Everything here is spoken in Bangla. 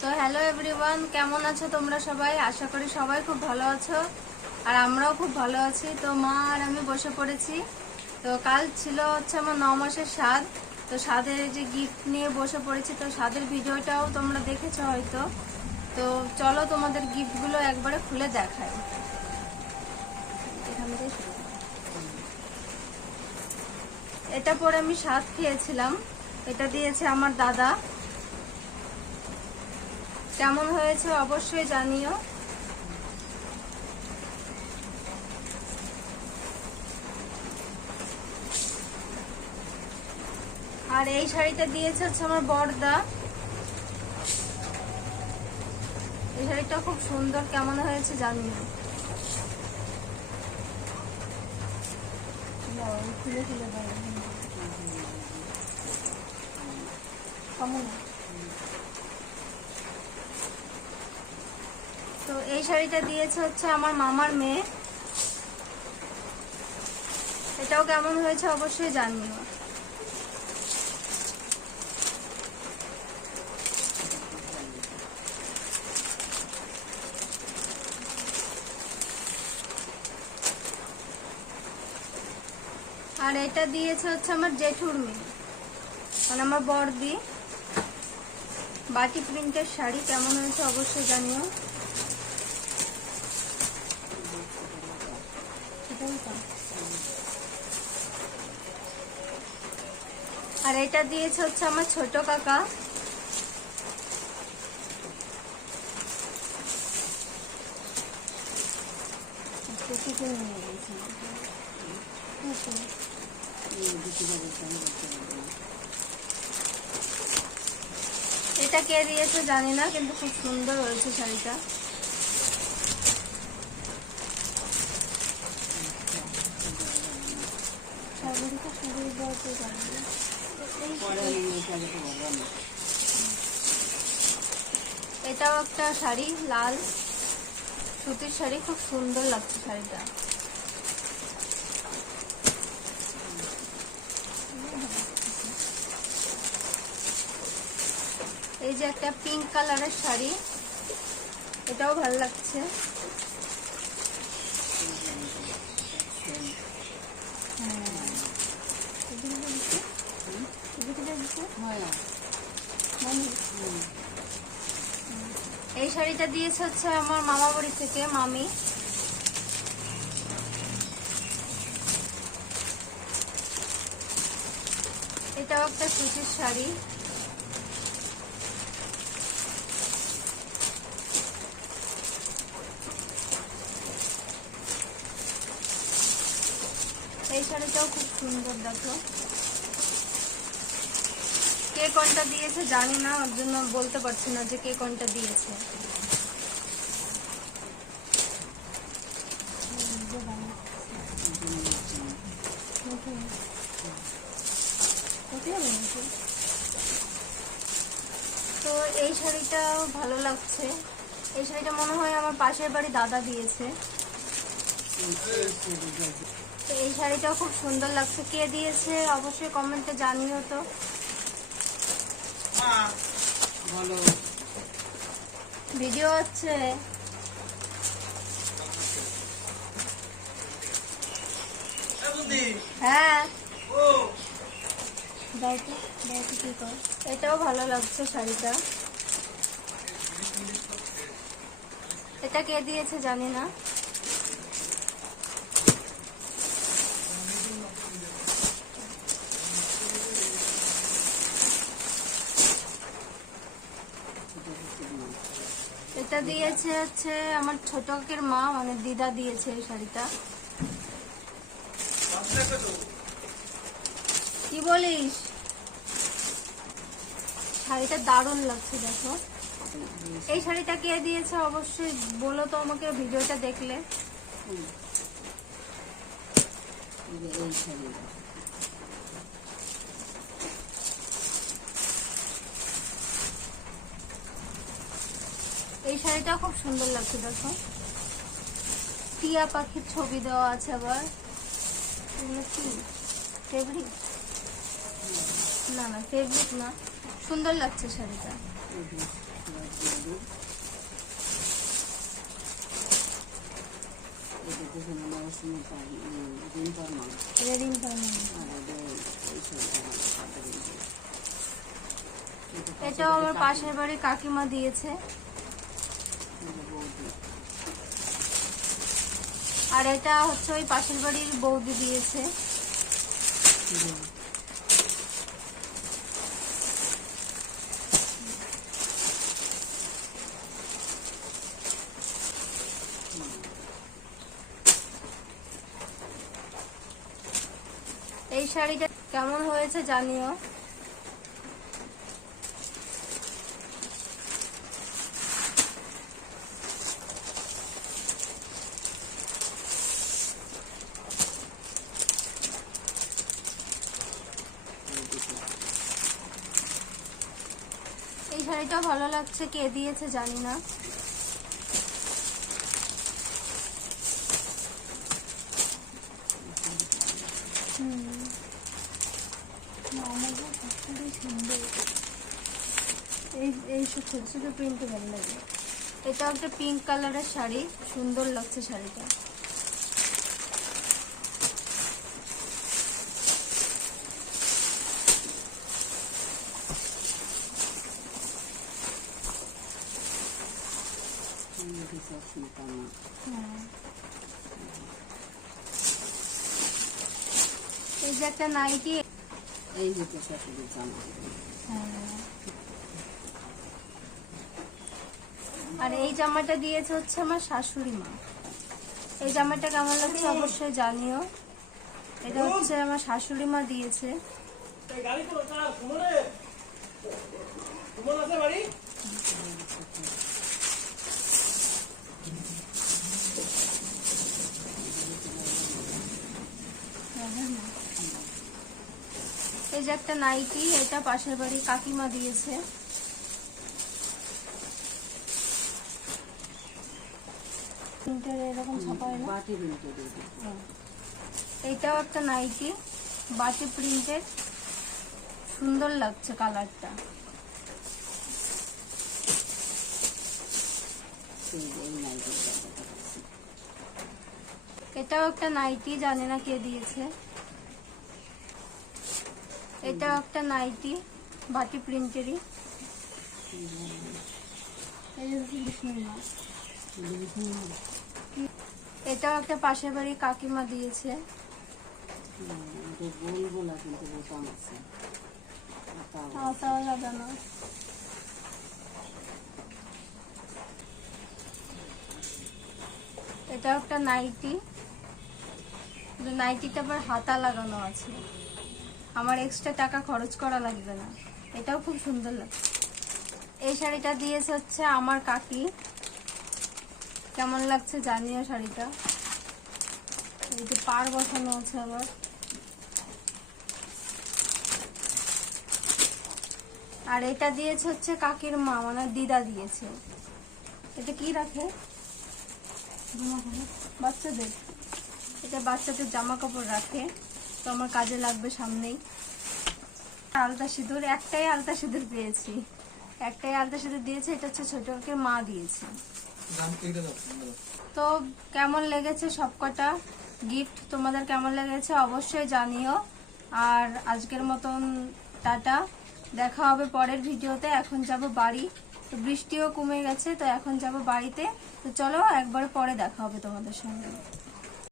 তো হ্যালো এভরিওয়ান, কেমন আছো তোমরা সবাই? আশা করি সবাই খুব ভালো আছো। আর আমরাও খুব ভালো আছি। তো মা আর আমি বসে পড়েছি। তো কাল ছিল হচ্ছে আমার ন মাসের স্বাদ। তো স্বাদের যে গিফট নিয়ে বসে পড়েছি, তো স্বাদের ভিডিওটাও তোমরা দেখেছ হয়তো। তো চলো তোমাদের গিফটগুলো একবারে খুলে দেখাই। এটা পরে আমি স্বাদ খেয়েছিলাম। এটা দিয়েছে আমার দাদা। কেমন হয়েছে অবশ্যই জানিও। আর এই শাড়িটা দিয়েছে হচ্ছে আমার বড়দা এই শাড়িটা খুব সুন্দর কেমন হয়েছে জানিও। দাও, খুলে খুলে। কেমন? এই শাড়িটা দিয়েছে হচ্ছে আমার মামার মেয়ে। এটাও কেমন হয়েছে অবশ্যই জানিও আর এটা দিয়েছে হচ্ছে আমার জেঠুর মেয়ে মানে আমার বড়দি। বাটি প্রিন্টের শাড়ি কেমন হয়েছে অবশ্যই জানিও সেটাই তো। আর এটা দিয়েছে হচ্ছে আমার ছোট কাকা। এটা কে দিয়েছে জানি না, কিন্তু খুব সুন্দর হয়েছে শাড়িটা শাড়িটা শাড়ির বলতে জানি না। এটাও একটা শাড়ি, লাল। সুতির শাড়ি, খুব সুন্দর লাগছে শাড়িটা। এই যে একটা পিঙ্ক কালারের শাড়ি, এটাও ভালো লাগছে। এই শাড়িটা দিয়েছে হচ্ছে আমার মামা বাড়ি থেকে, মামি। এটাও একটা সুতির শাড়ি। এই শাড়িটাও খুব সুন্দর দেখো। কে কোনটা দিয়েছে জানি না, ওর জন্য বলতে পারছি না যে কে কোনটা দিয়েছে। তো এই শাড়িটাও ভালো লাগছে। এই শাড়িটা মনে হয় আমার পাশের বাড়ি দাদা দিয়েছে। তো এই শাড়িটাও খুব সুন্দর লাগছে। কে দিয়েছে? অবশ্যই কমেন্টে জানিও তো। বলো ভিডিও হচ্ছে। হ্যাঁ। এটাও ভালো লাগছে শাড়িটা। এটা কে দিয়েছে জানি না। এটা দিয়েছে হচ্ছে আমার ছোট কাকের মা মানে দিদা দিয়েছে এই শাড়িটা। কি বলিস? শাড়িটা দারুণ লাগছে, দেখো। এই শাড়িটা কে দিয়েছে? অবশ্যই বলো তো আমাকে ভিডিওটা দেখলে। এই শাড়িটা। এই শাড়িটা খুব সুন্দর লাগছে, দেখো। টিয়া পাখির ছবি দেওয়া আছে আবার। কি? ফেব্রিক? না না, ফেব্রিক না। সুন্দর লাগছে শাড়িটা। এটাও আমার পাশের বাড়ি কাকিমা দিয়েছে। আর এটা হচ্ছে ওই পাশের বাড়ির বৌদি দিয়েছে। এই শাড়িটা কেমন হয়েছে জানিও। এই শাড়িটা ভালো লাগছে কে দিয়েছে জানি না। এই এই সব ছোট ছোট প্রিন্টে ভালো লাগে। এটা একটা পিঙ্ক কালারের শাড়ি সুন্দর লাগছে শাড়িটা। এই যে একটা নাইটি আর এই জামাটা দিয়েছে হচ্ছে আমার শাশুড়ি মা। এই জামাটা কেমন লাগছে অবশ্যই জানিও। এটা হচ্ছে আমার শাশুড়ি মা দিয়েছে। গাড়ি তো আছে বাড়ি? এই যে একটা নাইটি এটা পাশের বাড়ি কাকিমা দিয়েছে। এরকম ছাপা হয় না? এইটাও একটা নাইটি বাটি প্রিন্টের। সুন্দর লাগছে কালারটা। এই আছে এটাও একটা নাইটি, জানি না কে দিয়েছে। এটাও একটা নাইটি, বাটি প্রিন্টেরই। এটাও একটা পাশের বাড়ি কাকিমা দিয়েছে। এটা একটা গোলা কিন্তু বোতাম আছে আর তাও হাতাও লাগানো এটা একটা নাইটি কিন্তু নাইটিটা আবার হাতা লাগানো আছে। আমার এক্সট্রা টাকা খরচ করা লাগবে না। এটাও খুব সুন্দর লাগছে এই শাড়িটা দিয়েছে হচ্ছে আমার কাকি। কেমন লাগছে জানিও শাড়িটা। এই যে পার বসানো আছে আবার। আর এটা দিয়েছে হচ্ছে কাকির মা মানে দিদা দিয়েছে। এটা কি রাখে? বাচ্চাদের। এটা বাচ্চাদের জামা কাপড় রাখে তো আমার কাজে লাগবে সামনেই। আলতা সিঁদুর একটাই আলতা সিঁদুর পেয়েছি। একটাই আলতা সিঁদুর দিয়েছে এটা হচ্ছে ছোট কাকির মা দিয়েছে। তো কেমন লেগেছে সবকটা গিফট তোমাদের কেমন লেগেছে অবশ্যই জানিও। আর আজকের মতন টাটা। দেখা হবে পরের ভিডিওতে এখন যাব বাড়ি। তো বৃষ্টিও কমে গেছে তো এখন যাব বাড়িতে। তো চলো একবার পরে দেখা হবে তোমাদের সঙ্গে।